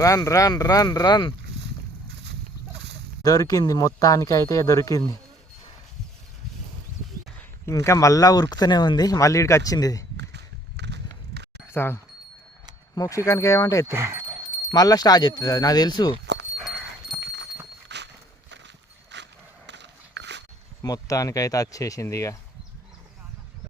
Run run run run. దొరికింది, మొత్తానికి అయితే దొరికింది. ఇంకా మళ్ళా ఉరుకుతూనే ఉంది, మళ్ళీ ఇక్కడికి వచ్చింది ఇది. మోక్షికానికి ఏమంటే ఎత్తురు మళ్ళీ స్టార్ట్ చేస్తుంది, అది నాకు తెలుసు. మొత్తానికైతే వచ్చేసింది ఇక.